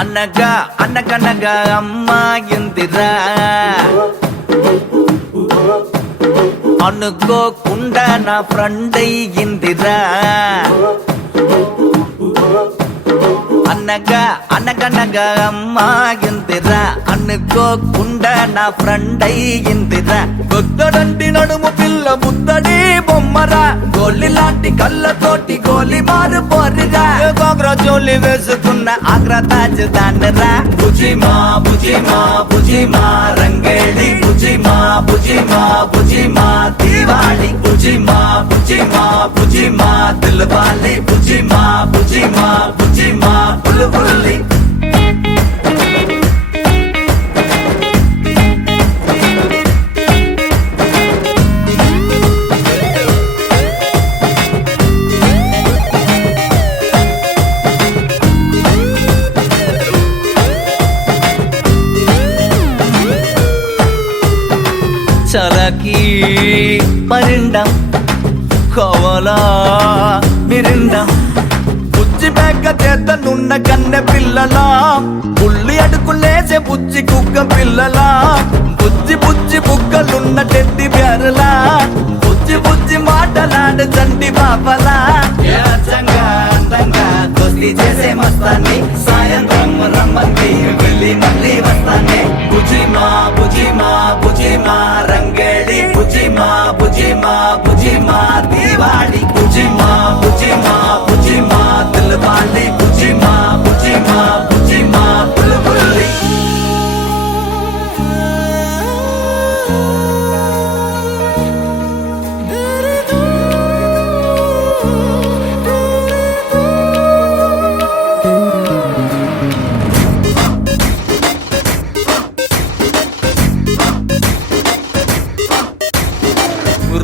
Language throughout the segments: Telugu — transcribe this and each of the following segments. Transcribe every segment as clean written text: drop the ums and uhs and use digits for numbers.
అనగా అనగనగా అమ్మాయిందిరా అనుకోకుండా నా ఫ్రెండ్ అయ్యిందిరా అనగా అనగనగా అమ్మాయిందిరా అనుకోకుండా నా ఫ్రెండ్ అయ్యిందిరా బుద్ధడంటి నడుము పిల్ల బుద్ధడి బొమ్మరా గోలి లాంటి కళ్ళతోటి గోలి మారు పోరిరా గోగ్ర జోలి వేసుకున్న ఆగ్రా తాజ్ దానరా బుజిమా బుజిమా బుజిమా రంగేళి బుజిమా బుజిమా బుజిమా దివాళి బుజిమా బుజిమా బుజిమా దిల్వాలే బుజిమా బుజిమా బుజిమా బుల్బుల్లి చలకి పరిండం కోవలా మిరిండం బుజ్జి బెగ్గ చేతనున్న కన్నె పిల్లలా బుల్లి అడుగులేసే బుజ్జి కుక్క పిల్లలా బుజ్జి బుజ్జి బుగ్గలున్న టెడ్డి బేరలా బుజ్జి బుజ్జి మాటలాడు చంటి పాపలా అందంగా అందంగా దోస్తి చేసే మస్తాన్ని సాయంత్రం రమ్మంది వెళ్ళి మళ్ళీ వస్తానే బుజిమా బుజిమా బుజిమా రంగేళి బుజిమా బుజిమా బుజిమా దివాళి బుజిమా బుజిమా బుజిమా దిల్వాలే బుజిమా బుజిమా బుజిమా బుల్బుల్లి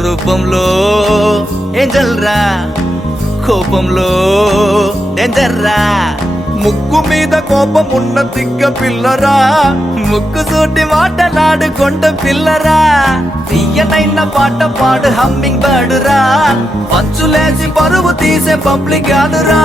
రూపంలో ఏంజల్రా కోపంలో డేంజర్రా ముక్కు మీద కోపం ఉన్న తిక్క పిల్లరా ముక్కు సూటి మాటలాడుకొండ పిల్లరా తీయనైన పాట పాడు హమ్మింగ్ బర్డురా పంచులేసి పరువు తీసే పబ్లిక్ గాడురా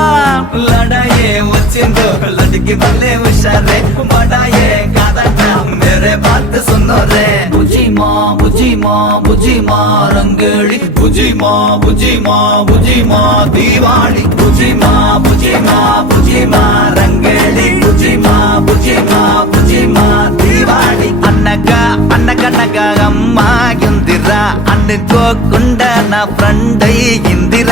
లడాయే వచ్చిందో లడికి మళ్ళీ హుషారే బడాయే కాదంట మేరే బాత్ సున్నో రే బుజిమా బుజిమా బుజిమా రంగేళి బుజిమా బుజిమా బుజిమా దివాళి బుజిమా బుజిమా బుజిమా రంగేళి బుజిమా బుజిమా బుజిమా దివాళి అనగా అనగనగా అమ్మాయిందిరా అనుకోకుండా నా ఫ్రెండ్ అయ్యిందిరా